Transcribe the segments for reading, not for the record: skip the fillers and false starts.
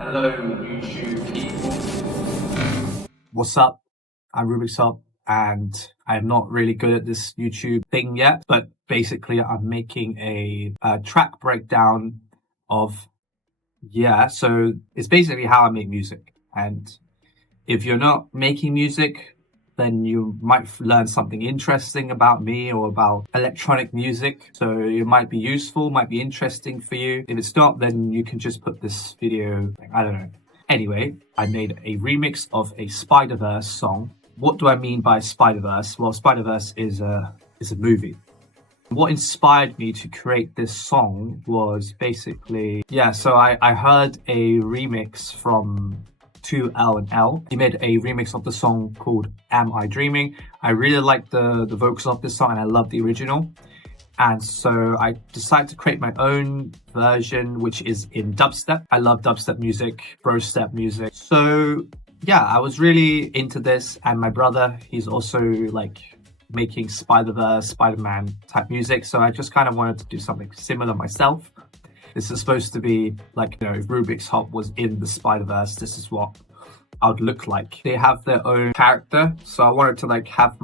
Hello, YouTube people. What's up? I'm Rubik's Up, and I'm not really good at this YouTube thing yet, but basically I'm making a track breakdown of, so it's basically how I make music. And if you're not making music, then you might learn something interesting about me or about electronic music. So it might be useful, might be interesting for you. If it's not, then you can just put this video, I don't know. Anyway, I made a remix of a Spider-Verse song. What do I mean by Spider-Verse? Well, Spider-Verse is a movie. What inspired me to create this song was basically, so I heard a remix from 2L and L. He made a remix of the song called Am I Dreaming? I really like the vocals of this song and I love the original. And so I decided to create my own version, which is in dubstep. I love dubstep music, brostep music. So yeah, I was really into this. And my brother, he's also like making Spider-Verse, Spider-Man type music. So I just kind of wanted to do something similar myself. This is supposed to be like, if Rubik's Hop was in the Spider-Verse, this is what I would look like. They have their own character. So I wanted to like have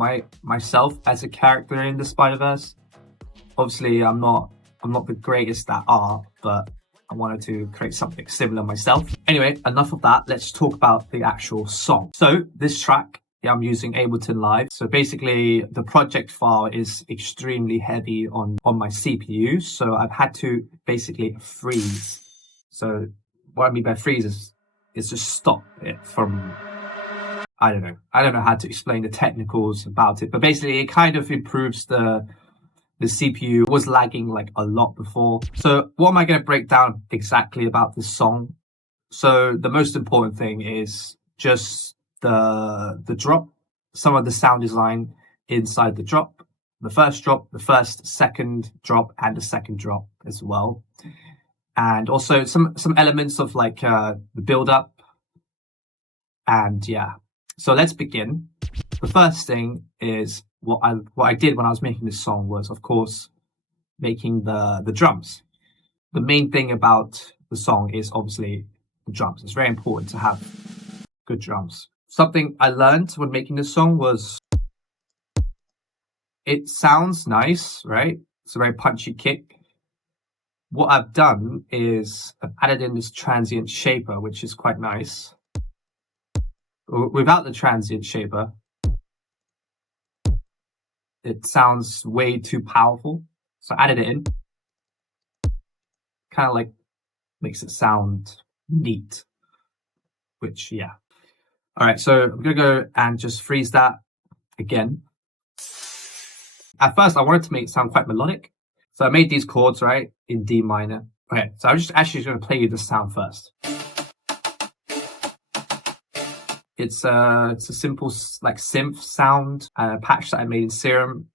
myself as a character in the Spider-Verse. Obviously, I'm not the greatest at art, but I wanted to create something similar myself. Anyway, enough of that. Let's talk about the actual song. So this track, I'm using Ableton Live. So basically, the project file is extremely heavy on my CPU. So I've had to basically freeze. So what I mean by freeze is just stop it from, I don't know how to explain the technicals about it, but basically it kind of improves the CPU was lagging like a lot before. So what am I going to break down exactly about this song? So the most important thing is just the drop, some of the sound design inside the drop, the first drop, the first, second drop, and the second drop as well. And also some elements of like the build up. And yeah, so let's begin. The first thing is what I did when I was making this song was, of course, making the drums. The main thing about the song is obviously the drums. It's very important to have good drums. Something I learned when making this song was it sounds nice, right? It's a very punchy kick. What I've done is I've added in this transient shaper, which is quite nice. Without the transient shaper, it sounds way too powerful. So I added it in. Kind of like makes it sound neat, which, yeah. All right, so I'm going to go and just freeze that again. At first, I wanted to make it sound quite melodic. So I made these chords, right, in D minor. Okay, so I'm just actually going to play you the sound first. It's a simple like synth sound and a patch that I made in Serum.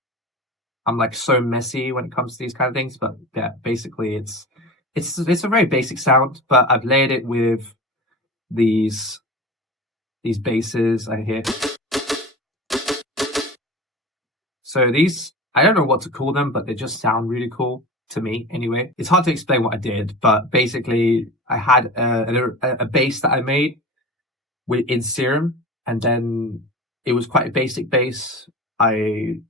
I'm like so messy when it comes to these kind of things, but yeah, basically it's a very basic sound, but I've layered it with these basses I hear. So these, I don't know what to call them, but they just sound really cool to me anyway. It's hard to explain what I did, but basically I had a bass that I made in Serum, and then it was quite a basic bass. I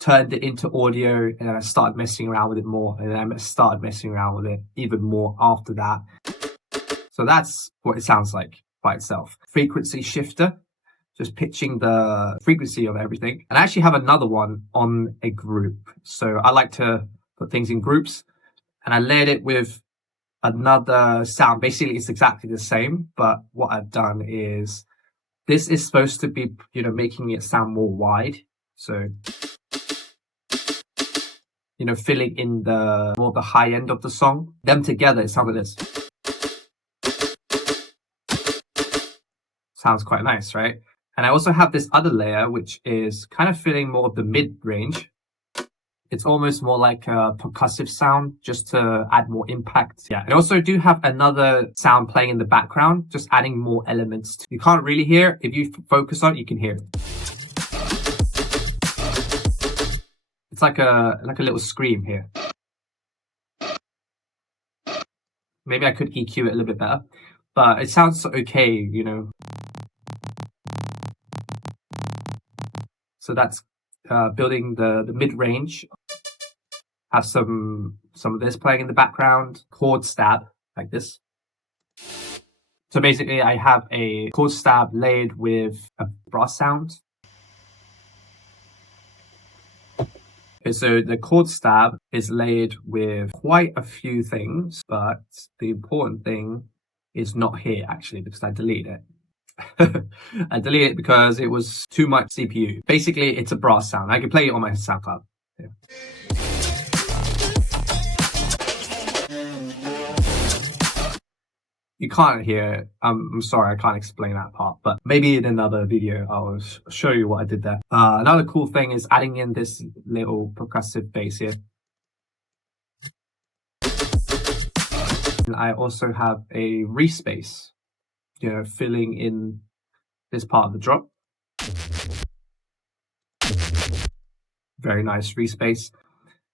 turned it into audio, and then I started messing around with it more, and then I started messing around with it even more after that. So that's what it sounds like by itself. Frequency shifter, just pitching the frequency of everything. And I actually have another one on a group. So I like to put things in groups, and I layered it with another sound. Basically, it's exactly the same, but what I've done is this is supposed to be, making it sound more wide. So, filling in more the high end of the song. Them together, it sounds like this. Sounds quite nice, right? And I also have this other layer, which is kind of filling more of the mid range. It's almost more like a percussive sound, just to add more impact. Yeah, I also do have another sound playing in the background, just adding more elements. You can't really hear it. If you focus on it, you can hear it. It's like a little scream here. Maybe I could EQ it a little bit better. but it sounds okay, you know. So that's building the mid-range. Have some of this playing in the background, chord stab like this. So basically I have a chord stab layered with a brass sound. Okay, so the chord stab is layered with quite a few things, but the important thing is not here actually, because I deleted it. I deleted it because it was too much CPU. Basically, it's a brass sound. I can play it on my SoundCloud. Yeah. You can't hear it. I'm sorry, I can't explain that part, but maybe in another video I'll show you what I did there. Another cool thing is adding in this little percussive bass here. And I also have a respace, you know, filling in this part of the drop. Very nice respace.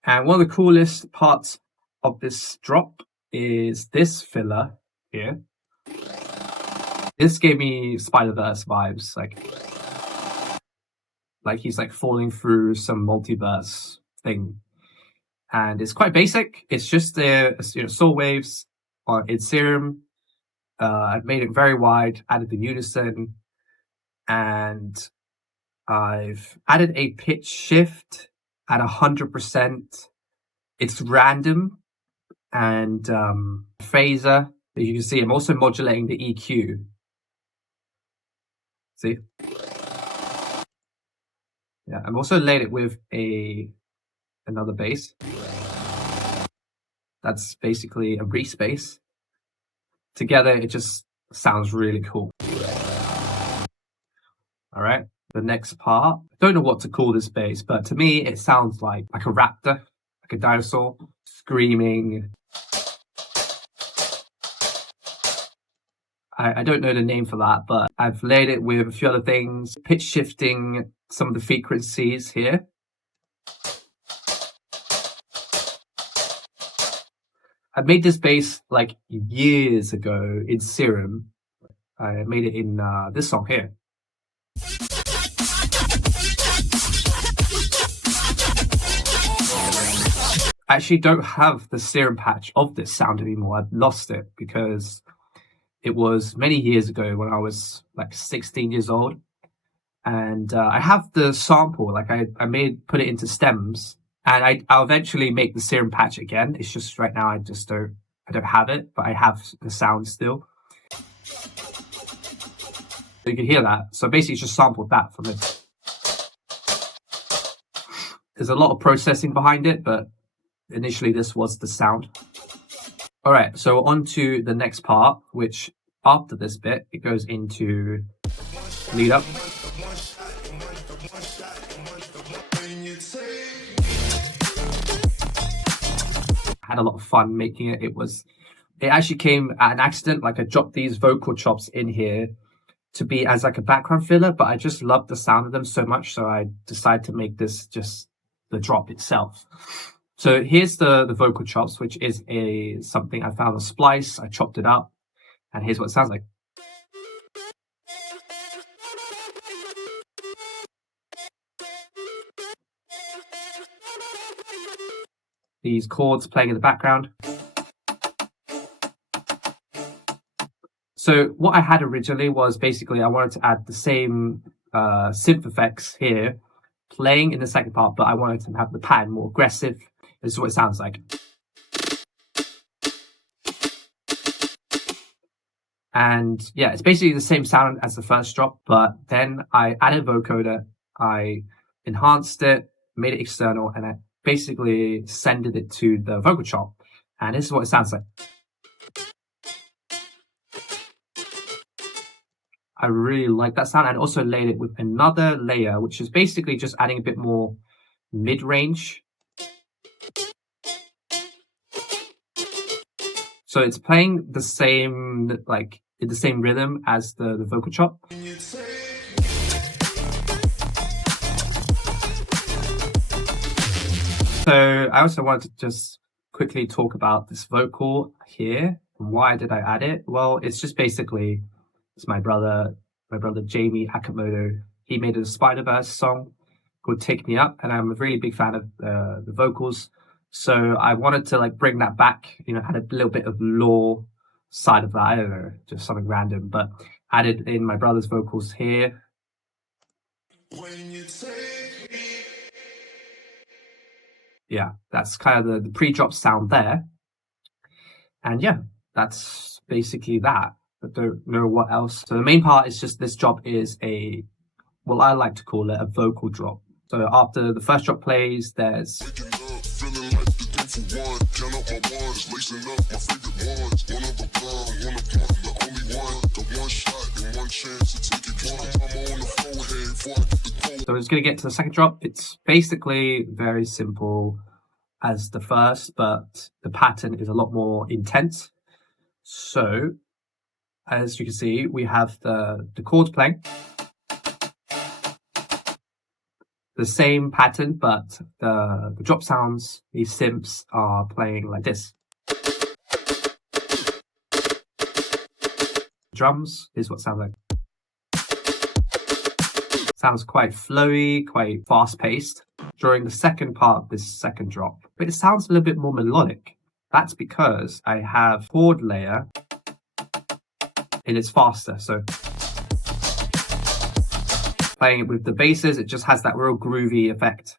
And one of the coolest parts of this drop is this filler here. This gave me Spider-Verse vibes, like he's like falling through some multiverse thing. And it's quite basic. It's just the, you know, saw waves in Serum. I've made it very wide, added the unison, and I've added a pitch shift at 100%. It's random, and phaser. You can see I'm also modulating the EQ. See? Yeah, I'm also laid it with another bass. That's basically a respace. Together, it just sounds really cool. All right, the next part. I don't know what to call this bass, but to me, it sounds like a raptor, like a dinosaur, screaming. I don't know the name for that, but I've laid it with a few other things, pitch shifting some of the frequencies here. I made this bass like years ago in Serum. I made it in this song here. I actually don't have the Serum patch of this sound anymore. I've lost it because it was many years ago when I was like 16 years old. And I have the sample, like I put it into stems, and I'll eventually make the Serum patch again. It's just right now I don't have it, but I have the sound still. So you can hear that. So basically just sampled that from it. There's a lot of processing behind it, but initially this was the sound. All right, so on to the next part, which after this bit, it goes into lead up. I had a lot of fun making it. It actually came at an accident. Like I dropped these vocal chops in here to be as like a background filler, but I just loved the sound of them so much, so I decided to make this just the drop itself. So here's the vocal chops, which is something I found on Splice. I chopped it up, and here's what it sounds like. These chords playing in the background. So what I had originally was basically I wanted to add the same synth effects here playing in the second part, but I wanted to have the pattern more aggressive. This is what it sounds like. And yeah, it's basically the same sound as the first drop, but then I added vocoder, I enhanced it, made it external, and I basically sended it to the vocal chop. And this is what it sounds like. I really like that sound, and also laid it with another layer, which is basically just adding a bit more mid-range. So it's playing the same, like in the same rhythm as the vocal chop. So I also wanted to just quickly talk about this vocal here. Why did I add it? Well, it's just basically, it's my brother Jamie Akamoto. He made a Spider-Verse song called Take Me Up, and I'm a really big fan of the vocals. So I wanted to like bring that back, you know, add a little bit of lore side of that. I don't know, just something random, but added in my brother's vocals here. Yeah, that's kind of the pre-drop sound there. And yeah, that's basically that. I don't know what else. So the main part is just this drop is a, well, I like to call it a vocal drop. So after the first drop plays, there's so it's going to get to the second drop. It's basically very simple as the first, but the pattern is a lot more intense. So as you can see, we have the chords playing. The same pattern, but the drop sounds, these synths are playing like this. Drums is what sounds like. Sounds quite flowy, quite fast-paced during the second part of this second drop. But it sounds a little bit more melodic. That's because I have chord layer and it's faster. So playing it with the basses, it just has that real groovy effect.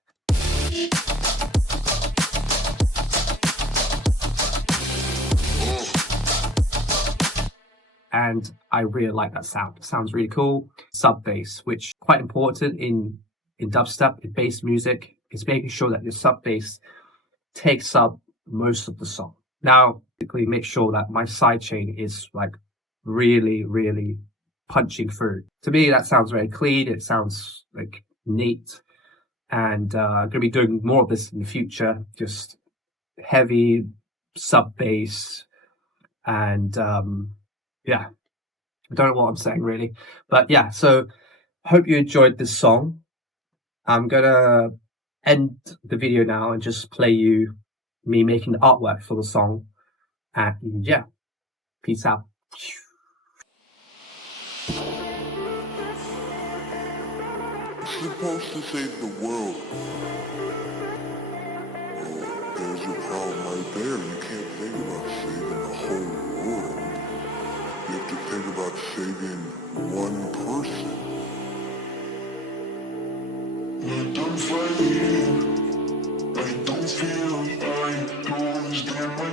And I really like that sound. It sounds really cool. Sub bass, which is quite important in dubstep, in bass music, is making sure that your sub bass takes up most of the song. Now, basically make sure that my sidechain is like really, really punching through. To me, that sounds very clean. It sounds like neat. And I'm going to be doing more of this in the future. Just heavy sub bass and yeah, I don't know what I'm saying really, but yeah, so hope you enjoyed this song. I'm gonna end the video now and just play you me making the artwork for the song, and yeah, peace out. Supposed to save the world. There's your problem right there. You can't think about saving the whole world. You have to think about saving one person. Let them fight. I don't feel I don't understand my